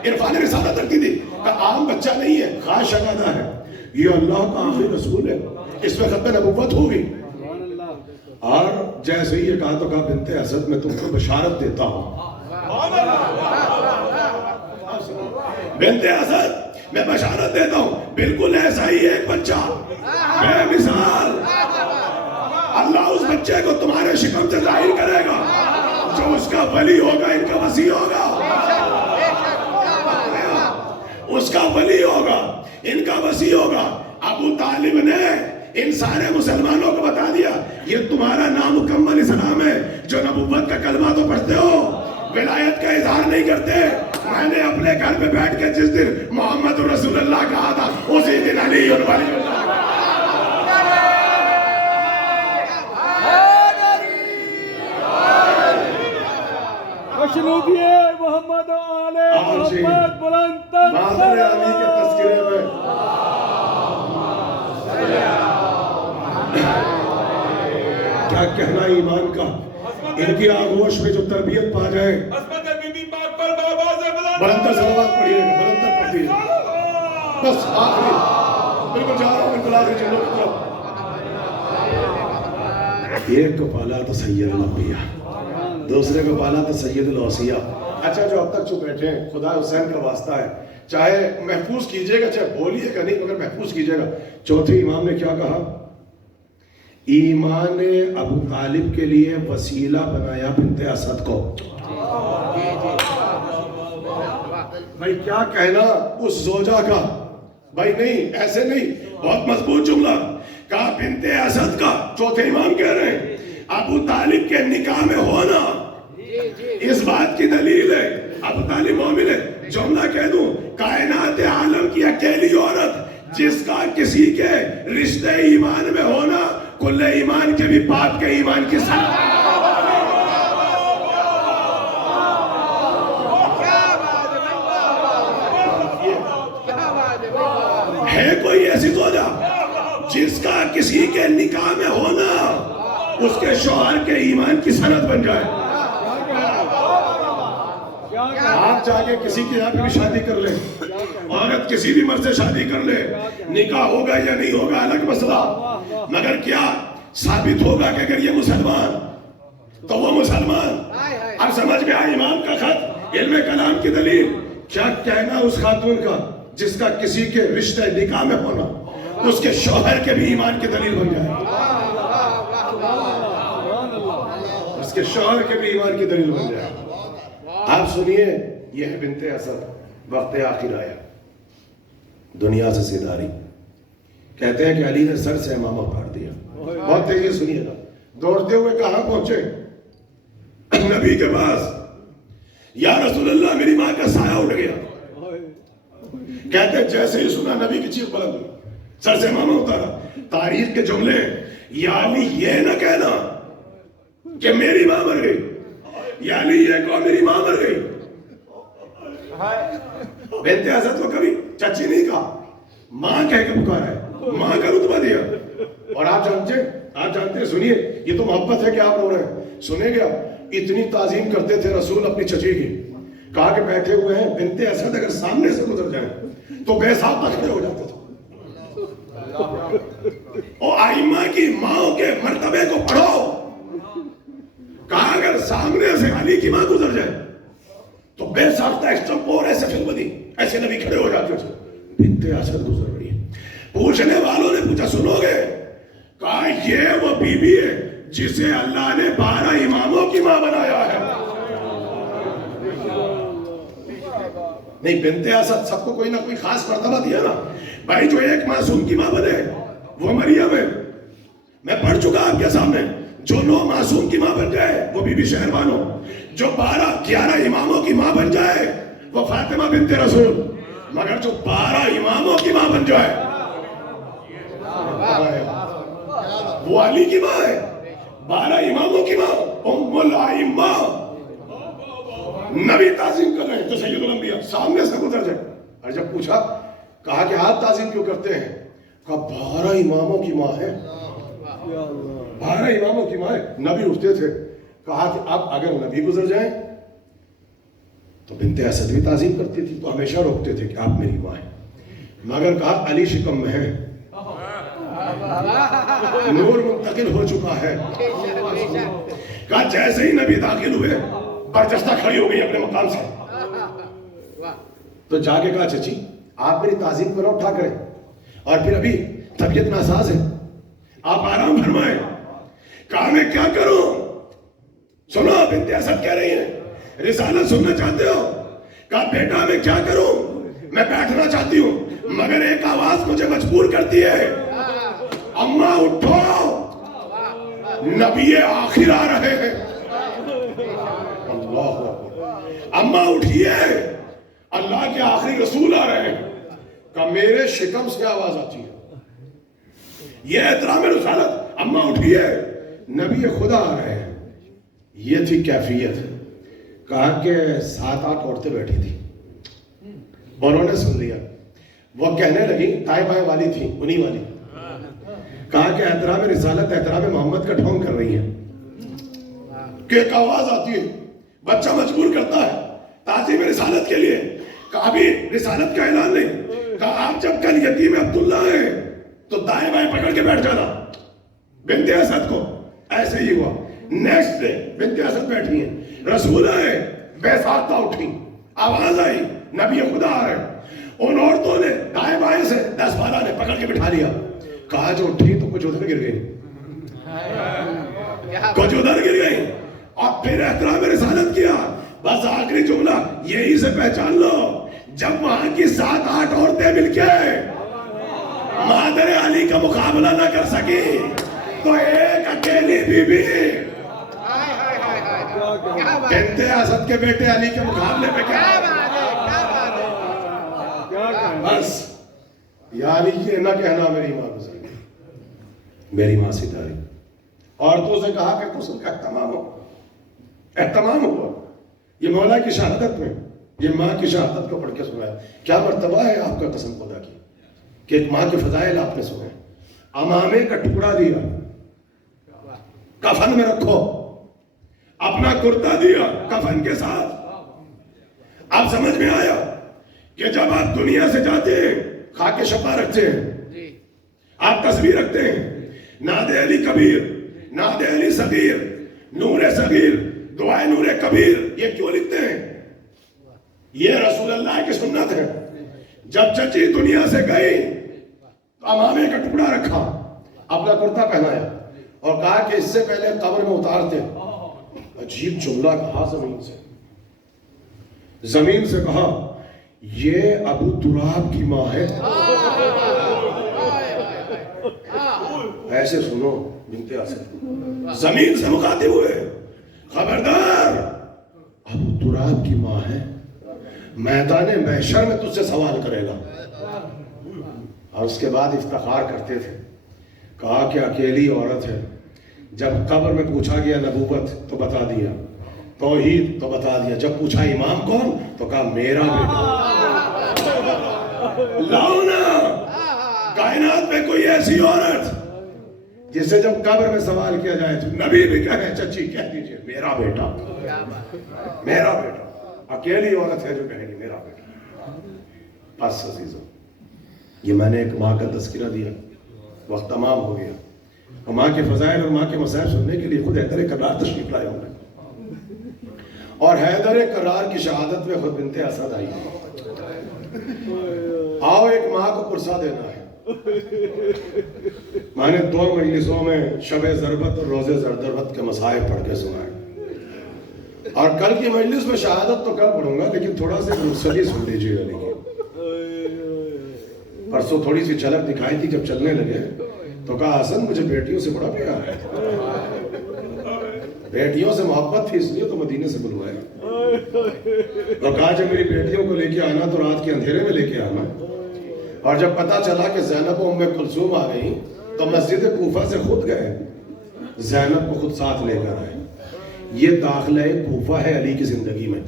عرفان رسالت رکھتی تھی. کہ عام بچہ نہیں ہے, خاص شہزادہ ہے, یہ اللہ کا آخری رسول ہے, اس میں ختم نبوت ہوگی. اور جیسے ہی یہ کہا تو کہا بنت اسد میں تم کو بشارت دیتا ہوں. بنت اسد میں بشارت دیتا ہوں, بالکل ایسا ہی ایک بچہ بے مثال اللہ اس بچے کو تمہارے شکم سے ظاہر کرے گا, جو اس کا ولی ہوگا, ان کا وسیع ہوگا, اس کا ولی ہوگا, ان کا وسیع ہوگا. ابو طالب نے ان سارے مسلمانوں کو بتا دیا یہ تمہارا نامکمل اسلام ہے, جو نبوت کا کلمہ تو پڑھتے ہو, ولایت کا اظہار نہیں کرتے. میں نے اپنے گھر پہ بیٹھ کے جس دن محمد رسول اللہ کہا تھا, اسی دن علی ولی اللہ. خوشنودیے محمد آلِ محمد بلند تر مادر علی کے تذکرے میں کیا کہنا ایمان کا. ان کی آغوش میں جو تربیت پا جائے, عصمت بی بی پاک پر بابا سے بلند تر صلوات پڑھیے, بلند تر پڑھیے. بس آخری بالکل جا رہا ہوں, بالکل آخری چلو کی طرف. ایک کو پالا تو سید الانبیاء, دوسرے کو پالا تو سید الاوصیاء. اچھا جو اب تک چھو بیٹھے ہیں, خدا حسین کا واسطہ ہے, چاہے محفوظ کیجئے گا, چاہے بولیے گا نہیں, مگر محفوظ کیجئے گا. چوتھے امام نے کیا کہا, ایمان ابو طالب کے لیے وسیلہ بنایا بنت اسد کو. بھائی کیا کہنا اس زوجہ کا, بھائی نہیں ایسے نہیں, بہت مضبوط جملہ کہا بنت اسد کا. چوتھے امام کہہ رہے ہیں ابو طالب کے نکاح میں ہونا اس بات کی دلیل ہے ابو طالب مومن ہے. جملہ کہہ دوں, کائنات عالم کی اکیلی عورت جس کا کسی کے رشتے ایمان میں ہونا کل ایمان کے بھی باپ کے ایمان کی ساتھ ہے. کوئی ایسی زوجہ جس کا کسی کے نکاح میں ہونا اس کے شوہر کے ایمان کی سند بن جائے. آپ جا کے کسی کی یہاں پہ بھی شادی کر لیں, عورت کسی بھی مرد سے شادی کر لے, نکاح ہوگا یا نہیں ہوگا الگ مسئلہ, مگر کیا ثابت ہوگا کہ اگر یہ مسلمان تو وہ مسلمان, اب سمجھ میں آئی امام کا خط، علم کلام کی دلیل. کیا کہنا اس خاتون کا جس کا کسی کے رشتہ نکاح میں ہونا اس کے شوہر کے بھی ایمان کی دلیل بن جائے. اس کے شوہر کے بھی ایمان کی دلیل بن جائے. آپ سنیے، یہ ہے بنت اسد. وقت آخر آیا، دنیا سے سداری. کہتے ہیں کہ علی نے سر سے امامہ پھاڑ دیا. بہت تیزی سنیے گا. دوڑتے ہوئے کہاں پہنچے؟ نبی کے پاس. یا رسول اللہ، میری ماں کا سایہ اٹھ گیا. کہتے ہیں جیسے ہی سنا نبی کی چیخ بلند ہوئی، سر سے امامہ اتارا. تاریخ کے جملے، یا علی یہ نہ کہنا کہ میری ماں مر گئی، یا علی یہ کہو میری ماں مر گئی. بنت اسد کو کبھی چچی نہیں کہا، ماں کہہ کے پکارا ہے، ماں کا رتبہ دیا. اور آپ جانتے ہیں، سنیے، یہ تو محبت ہے کہ آپ رو رہے ہیں. سنیں گے آپ، اتنی تعظیم کرتے تھے رسول اپنی چچی کی. کہا کہ بیٹھے ہوئے ہیں، بنت اسد اگر سامنے سے گزر جائیں تو بے ساختہ کھڑے ہو جاتے تھے. اور ائمہ کی ماں کے مرتبے کو پڑھو. کہا اگر سامنے سے علی کی ماں گزر جائے تو بے ساختہ ایکسٹمپور ایسے فلم دی، ایسے نبی کھڑے ہو جاتے تھے. بنت اسد گزر رہی ہے. پوچھنے والوں نے پوچھا سنو گے؟ کہا یہ وہ بی بی ہے جسے اللہ نے 12 اماموں کی ماں بنایا ہے. نہیں، بنت اسد سب کو کوئی نہ کوئی خاص مرتبہ دیا نا بھائی. جو ایک معصوم کی ماں بنے وہ مریم ہے. میں پڑھ چکا آپ کے سامنے. جو 9 معصوم کی ماں بن جائے وہ بی بی شہربانو. جو 11 اماموں کی ماں بن جائے وہ فاطمہ بنت رسول. مگر جو 12 اماموں کی ماں بن جائے وہ علی کی ماں ہے. 12 اماموں کی ماں ام الائمہ. نبی تعظیم کر رہے ہیں تو سید الانبیاء سامنے سے گزر جائے. اور جب پوچھا، کہا کہ آپ تعظیم کیوں کرتے ہیں؟ کہا 12 اماموں کی ماں ہے. 12 اماموں کی ماں ہے. نبی اٹھتے تھے. کہا کہ اب اگر نبی گزر جائیں تو بنت اسد بھی تعظیم کرتی تھی تو ہمیشہ روکتے تھے کہ آپ میری ماں ہیں. مگر کہا علی شکم میں ہے، نور منتقل ہو چکا ہے. کہا جیسے ہی نبی داخل ہوئے برجستہ کھڑی ہو گئی اپنے مقام سے. تو جا کے کہا چچی آپ میری تعظیم کرو، اٹھا کریں. اور پھر ابھی طبیعت ناساز ہے، آپ آرام فرمائیں. کہا میں کیا کروں؟ سنو، بنت اسد کہہ رہی ہیں رسالت سننا چاہتے ہو؟ کہا بیٹا میں کیا کروں، میں بیٹھنا چاہتی ہوں مگر ایک آواز مجھے مجبور کرتی ہے، اماں اٹھو، نبی آخر آ رہے ہیں. اماں اٹھیے، اللہ کے آخری رسول آ رہے ہیں. کہ میرے شکم سے آواز آتی ہے. یہ احترام رسالت. اماں اٹھیے، نبی خدا آ رہے ہیں. یہ تھی کیفیت. کہا کہ 7-8 عورتیں بیٹھی تھی، انہوں نے سن لیا. وہ کہنے لگی، دائیں بائیں والی تھی، انہی والی. کہا کہ احترام رسالت احترام محمد کا ڈھونگ کر رہی ہے. کہ ایک آواز آتی ہے، بچہ مجبور کرتا ہے تعظیم رسالت کے لیے. کہا بھی رسالت کا اعلان نہیں. کہا آپ جب کل یتیم عبداللہ ہیں تو دائیں بائیں پکڑ کے بیٹھ جانا. بنت اسد کو ایسے ہی ہوا. نیکسٹ ڈے بنت اسد بیٹھی ہیں، رسول آئے، بے ساختہ اٹھی، آواز آئی نبی خدا آ رہے. ان عورتوں نے دائیں بائیں سے 10-12 نے پکڑ کے بٹھا لیا. کہا جو اٹھی تو کچھ ادھر گر گئی، کچھ ادھر گر گئی. اور پھر احترام رسالت کیا. بس آخری جملہ یہی سے پہچان لو، جب وہاں کی 7-8 عورتیں مل کے مادر علی کا مقابلہ نہ کر سکی تو ایک اکیلی بی بی بنت اسد کے بیٹے علی کے مقابلے میں کیا بس. یعنی یہ نہ کہنا میری ماں گزر گئی، میری ماں ستاری. عورتوں سے کہا کہ غسل کا اہتمام ہوا. یہ مولا کی شہادت میں، یہ ماں کی شہادت کو پڑھ کے سنایا. کیا مرتبہ ہے آپ کا قسم خدا کی کہ ایک ماں کے فضائل آپ نے سنے. امامے کا ٹکڑا دیا، کفن میں رکھو. اپنا کرتا دیا کفن کے ساتھ. آپ سمجھ میں آیا کہ جب آپ دنیا سے جاتے ہیں خاک شفا رکھتے ہیں، آپ تصویر رکھتے ہیں، ناد علی کبیر، ناد علی صغیر، نور صغیر، دعائے نور کبیر یہ کیوں لکھتے ہیں؟ یہ رسول اللہ کی سنت ہے. جب چچی دنیا سے گئی تو امامے کا ٹکڑا رکھا, اپنا کرتا پہنایا اور کہا کہ اس سے پہلے قبر میں اتارتے. عجیب جملہ کہا زمین سے کہا یہ ابو تراب کی ماں ہے. ایسے سنو بنت اسد, زمین سے مخاطب ہوئے, خبردار ابو تراب کی ماں ہے, میدان محشر میں تجھ سے سوال کرے گا. اور اس کے بعد افتخار کرتے تھے, کہا کہ اکیلی عورت ہے. جب قبر میں پوچھا گیا نبوت تو بتا دیا, توحید تو بتا دیا. جب پوچھا امام کون تو کہا میرا بیٹا. لاؤنا کائنات میں کوئی ایسی عورت جسے جب قبر میں سوال کیا جائے تو نبی بھی کہے چچی کہہ دیجئے میرا بیٹا, میرا بیٹا. اکیلی عورت ہے جو کہے گی میرا بیٹا. بس عزیزو, یہ میں نے ایک ماں کا تذکرہ دیا, وقت تمام ہو گیا. اور ماں کے فضائل اور ماں کے مسائل سننے کے لیے خود حیدر کرار تشریف لائے ہوں گے, اور حیدر کرار کی شہادت میں خود بنت اسد آئی. آؤ ایک ماں کو پرسا دینا ہے. میں نے 2 مجلسوں میں شب ضربت اور روز ضربت کے مسائل پڑھ کے سنائے, اور کل کی مجلس میں شہادت تو کل پڑھوں گا, لیکن تھوڑا سا رخصتی سن لیجیے گا. پرسوں تھوڑی سی جھلک دکھائی تھی جب چلنے لگے تو کہا حسن مجھے بیٹیوں سے بڑا پیار ہے. بیٹیوں سے محبت تھی اس لیے تو مدینے سے بلوایا, اور کہا جب میری بیٹیوں کو لے کے آنا تو رات کے اندھیرے میں لے کے آنا. اور جب پتا چلا کہ زینب و ام کلثوم آ گئی تو مسجد کوفہ سے خود گئے, زینب کو خود ساتھ لے کر آئے. یہ داخلہ کوفہ ہے علی کی زندگی میں.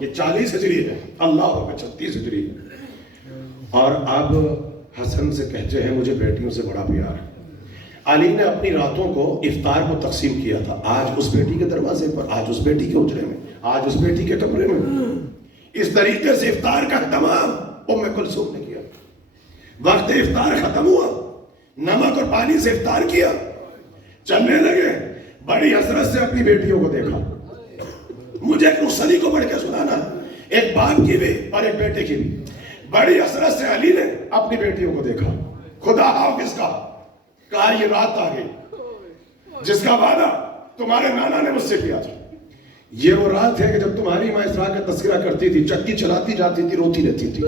یہ 40 ہجری ہے, اللہ ہوگا 36 ہجری. اور اب حسن سے کہتے ہیں مجھے بیٹیوں سے بڑا پیار ہے. علی نے اپنی راتوں کو افطار کو تقسیم کیا تھا, آج اس بیٹی کے دروازے پر, آج اس بیٹی کے حجرے میں, آج اس بیٹی کے کمرے میں. اس طریقے سے افطار کا اہتمام ام کلثوم نے کیا. وقت افطار ختم ہوا, نمک اور پانی سے افطار کیا, چلنے لگے. بڑی حسرت سے اپنی بیٹیوں کو دیکھا. مجھے ایک رخصتی کو پڑھ کے سنانا, ایک باپ کی بھی اور ایک بیٹے کی بھی. بڑی حسرت سے علی نے اپنی بیٹیوں کو دیکھا. خدا حافظ کہا یہ رات آ گئی جس کا وعدہ تمہارے نانا نے مجھ سے کیا تھا. یہ وہ رات ہے کہ جب تمہاری ماں اسراء کا تذکرہ کرتی تھی, چکی چلاتی جاتی تھی, روتی رہتی تھی,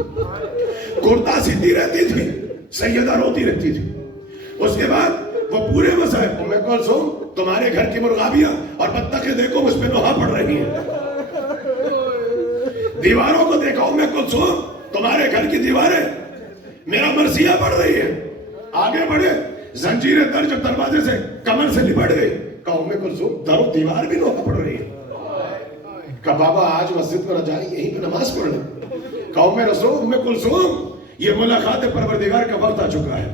کرتا سیدھی رہتی تھی, سیدہ روتی رہتی تھی. اس کے بعد وہ پورے مسائل, ام کلثوم تمہارے گھر کی مرغابیاں اور بطخیں دیکھو مجھ پہ نوحہ پڑ رہی ہیں. دیواروں کو دیکھو ام کلثوم تمہارے گھر کی دیواریں میرا مرثیہ پڑھ رہی ہے. آگے بڑھے, زنجیریں در جب دروازے سے کمر سے لپٹ گئی, کہا ام کلثوم در و دیوار بھی نوحہ پڑھ رہی ہے. کہا بابا آج مسجد میں نہ جائیں, یہیں پہ نماز پڑھ لیں. کہا ام کلثوم یہ ملاقات پروردگار کا وقت آ چکا ہے.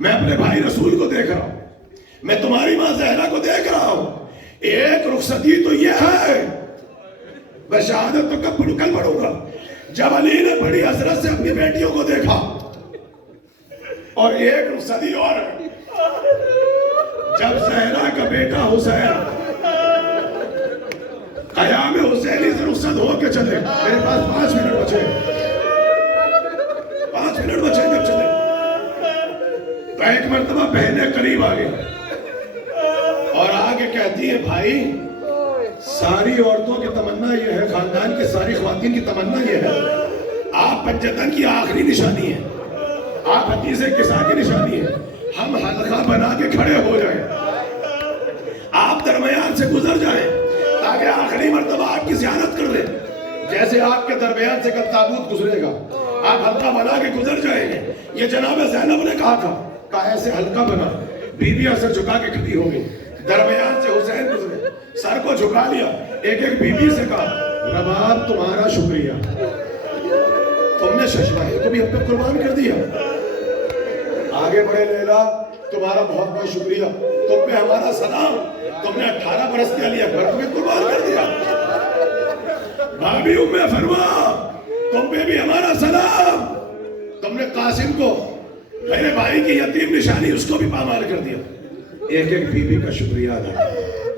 میں اپنے بھائی رسول کو دیکھ رہا ہوں, میں تمہاری ماں زہرا کو دیکھ رہا ہوں. ایک رخصتی تو یہ ہے, میں شہادت تو کل پڑھوں گا. جب علی نے بڑی حسرت سے اپنی بیٹیوں کو دیکھا, اور ایک رخصتی اور ہے, جب زہرا کا بیٹا حسین قیام حسینی سے رخصت ہو کے چلے, میرے پاس 5 منٹ بچے, 5 منٹ بچے جب چلے, تو ایک مرتبہ بہنیں قریب آ گئی اور آگے کہتی ہیں بھائی ساری عورتوں کی تمنا یہ ہے, خاندان کی ساری خواتین کی تمنا یہ ہے, آپ پنجتن کی آخری نشانی ہے, آپ حدیث کسا کی نشانی ہے, ہم حلقہ بنا کے کھڑے ہو جائیں, آپ درمیان سے گزر جائیں تاکہ آخری مرتبہ آپ کی زیارت کر لیں. جیسے آپ کے درمیان سے کل تابوت گزرے گا, آپ حلقہ بنا کے گزر جائیں گے. یہ جناب زینب نے کہا تھا, کہا ایسے حلقہ بنا, بیویاں سر جھکا کے کھڑی ہو گئی, درمیان سے حسین گزرے, سر کو جھکا لیا, ایک ایک بیوی سے کہا رباب تمہارا شکریہ, تم نے ششماہی کو بھی ہم پہ قربان کر دیا. آگے بڑھے لیلا تمہارا بہت بہت شکریہ, تم پہ ہمارا سلام, تم نے 18 برس کے علی اکبر تمہیں قربان کر دیا. بھابھی ام فرما تم پہ بھی ہمارا سلام, تم نے قاسم کو میرے بھائی کی یتیم نشانی اس کو بھی پامال کر دیا. ایک ایک بیوی کا شکریہ ادا.